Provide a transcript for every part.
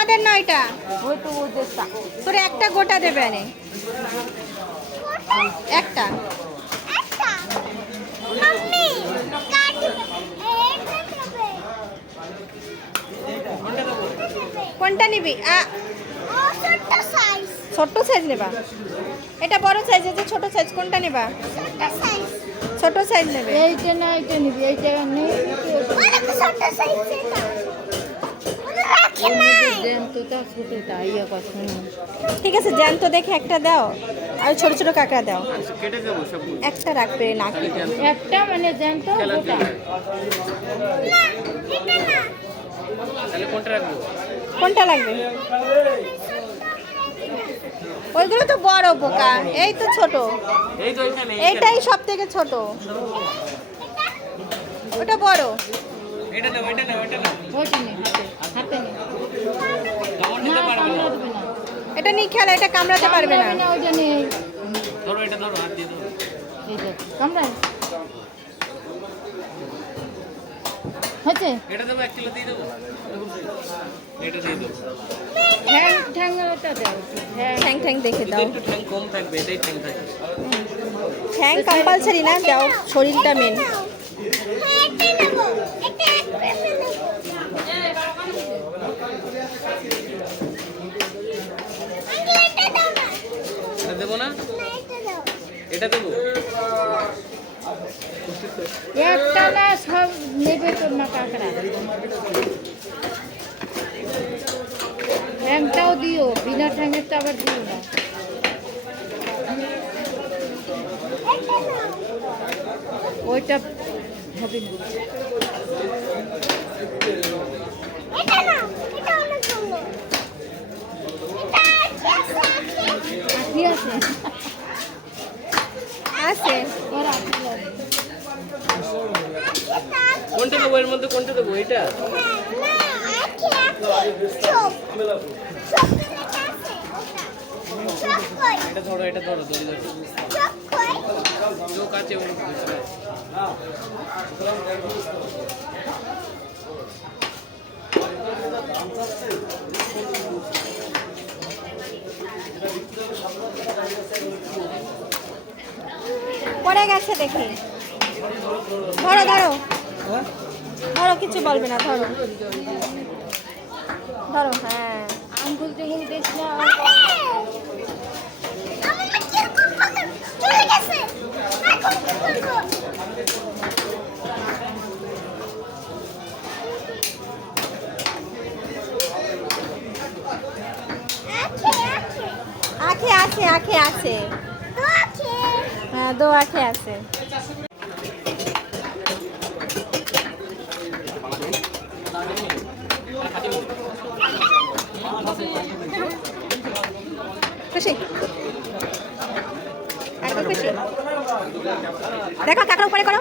আমাদের না এটা ওই তো ওদেরটা। তোর একটা গোটা দেবে এনে একটা কোনটা নিবি ছোট সাইজ নেবা এটা বড় সাইজ আছে ছোট সাইজ কোনটা নেবা ছোট সাইজ নেবে এইটা না এইটা নিবি এইটা নেই ঠিক আছে জ্যান্ত দেখে একটা দাও আর ছোট ছোট কাঁকড়া দাও একটা রাখবে না একটা মানে জ্যান্ত গোটা। কোনটা লাগবে ওইগুলো তো বড় বোকা এই তো ছোট এইটাই সব থেকে ছোট ওটা বড় ওইটা নেই হাতে নেই না কামড়া দেবে না এটা নিয়ে খেলা এটা কামড়াতে পারবে না ওইটা নেই এই দেখ কামড়ায় হচ্ছে ঠ্যাংটা দাও ঠ্যাং ঠ্যাং দেখে দাও ঠ্যাং কম্পালসারি না দাও শরীরটা মেন দেবো না এটা দেবো একটা না সব নেবে তোর না কাঁকড়া ঠ্যাংটাও দিও বিনা ঠ্যাংয়ের তো আবার দিও না ওইটা হবে না আখি আছে আছে ওর আখি আছে কোনটা দেবো এর মধ্যে কোনটা দেবো এটা এটা ধরো দড়ি ধরো চোখ আছে পড়ে গেছে দেখি ধরো ধরো ধরো কিছু বলবে না ধরো ধরো হ্যাঁ আঙ্গুল টেঙ্গুল দেখ না আখে আছে আখে আছে হ্যাঁ দো আখে আছে খুশি একদম খুশি দেখো কাঁকড়া উপরে করো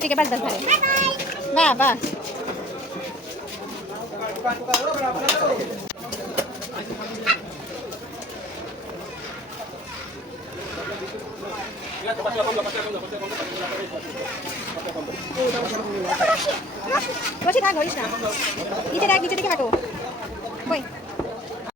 ठीक है बस 10 है वाह वाह বসে থাক ধরিস না নিচে দেখ নিচে দিকে হাঁটো কই